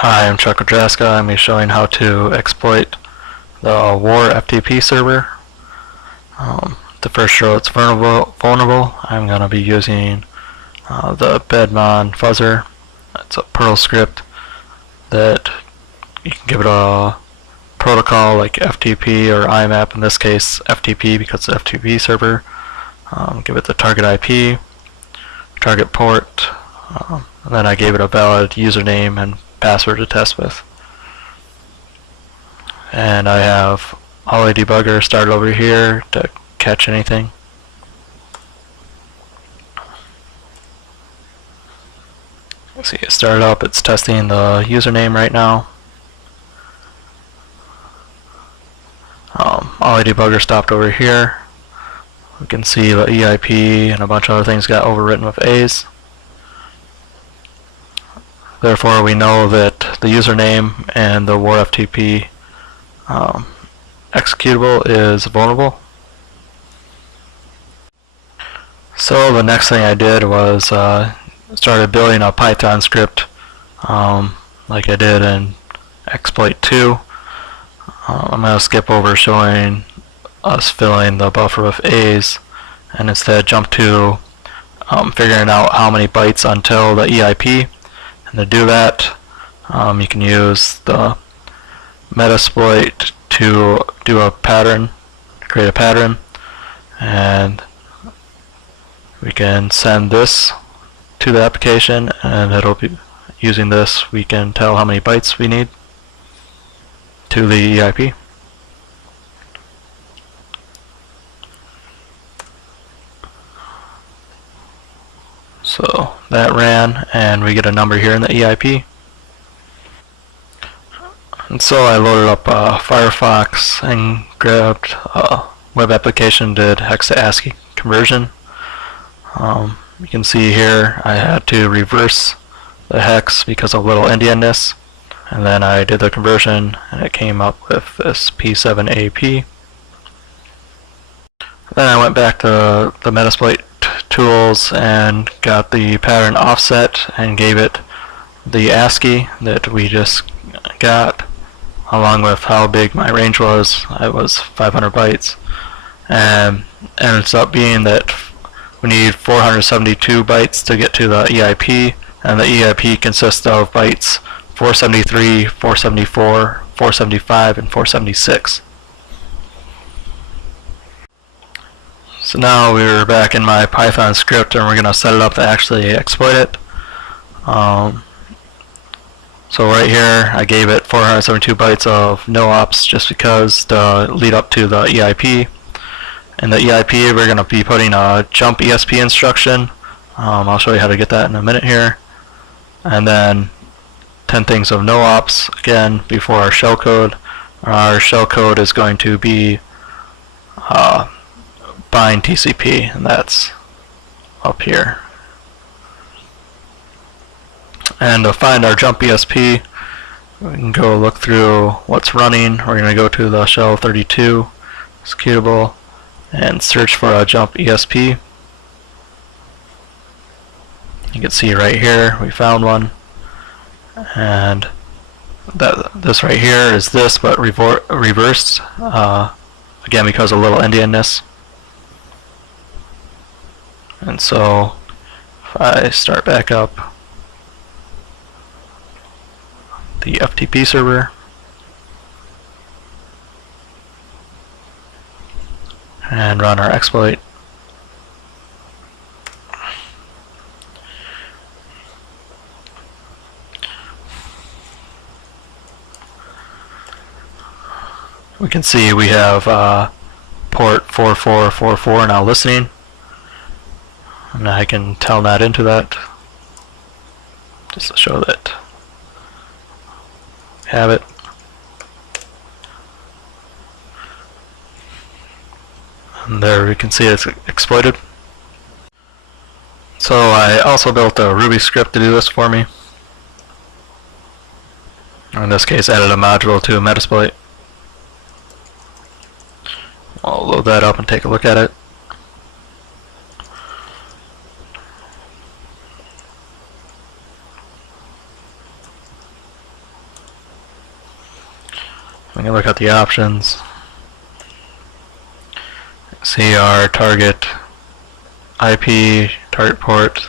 Hi, I'm Chuck Odraska. I'm going to be showing how to exploit the WarFTP server. To first show it's vulnerable, I'm going to be using the bedmon fuzzer. It's a Perl script that you can give it a protocol like FTP or IMAP, in this case FTP because it's an FTP server. Give it the target IP, target port, and then I gave it a valid username and password to test with. And I have Ollie debugger started over here to catch anything. See, it started up, it's testing the username right now. Ollie debugger stopped over here. We can see the EIP and a bunch of other things got overwritten with A's. Therefore, we know that the username and the WarFTP executable is vulnerable. So the next thing I did was started building a Python script like I did in exploit 2. I'm going to skip over showing us filling the buffer with A's and instead jump to figuring out how many bytes until the EIP. And to do that, you can use the Metasploit to do a pattern, create a pattern, and we can send this to the application, and it'll be using this we can tell how many bytes we need to the EIP. So that ran, and we get a number here in the EIP. And so I loaded up Firefox and grabbed a web application, did hex to ASCII conversion. You can see here I had to reverse the hex because of little endianness, and then I did the conversion and it came up with this P7AP. Then I went back to the Metasploit tools and got the pattern offset and gave it the ASCII that we just got, along with how big my range was. It was 500 bytes, and it ends up being that we need 472 bytes to get to the EIP, and the EIP consists of bytes 473, 474, 475, and 476. So now we're back in my Python script and we're going to set it up to actually exploit it. So right here I gave it 472 bytes of no ops just because to lead up to the EIP. In the EIP we're going to be putting a jump ESP instruction. I'll show you how to get that in a minute here. And then 10 things of no ops again before our shellcode. Our shellcode is going to be bind TCP, and that's up here. And to find our jump ESP, we can go look through what's running. We're going to go to the shell 32 executable and search for a jump ESP. You can see right here we found one, and this right here is this, but reversed again because of a little endianness. And so if I start back up the FTP server and run our exploit, we can see we have port 4444 now listening. And I can telnet into that just to show that we have it. And there we can see it's exploited. So I also built a Ruby script to do this for me. In this case, added a module to Metasploit. I'll load that up and take a look at it. We can look at the options. See our target IP, target port.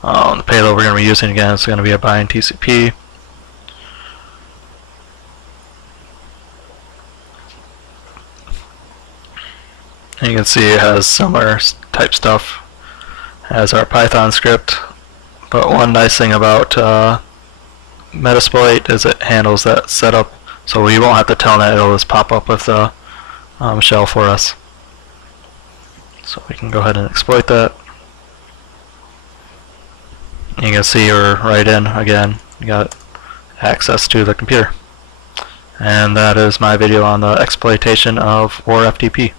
The payload we're going to be using again is going to be a bind TCP. And you can see it has similar type stuff as our Python script. But one nice thing about Metasploit is it handles that setup, so we won't have to telnet, it'll just pop up with the shell for us. So we can go ahead and exploit that. You can see we're right in again. You got access to the computer. And that is my video on the exploitation of WarFTP.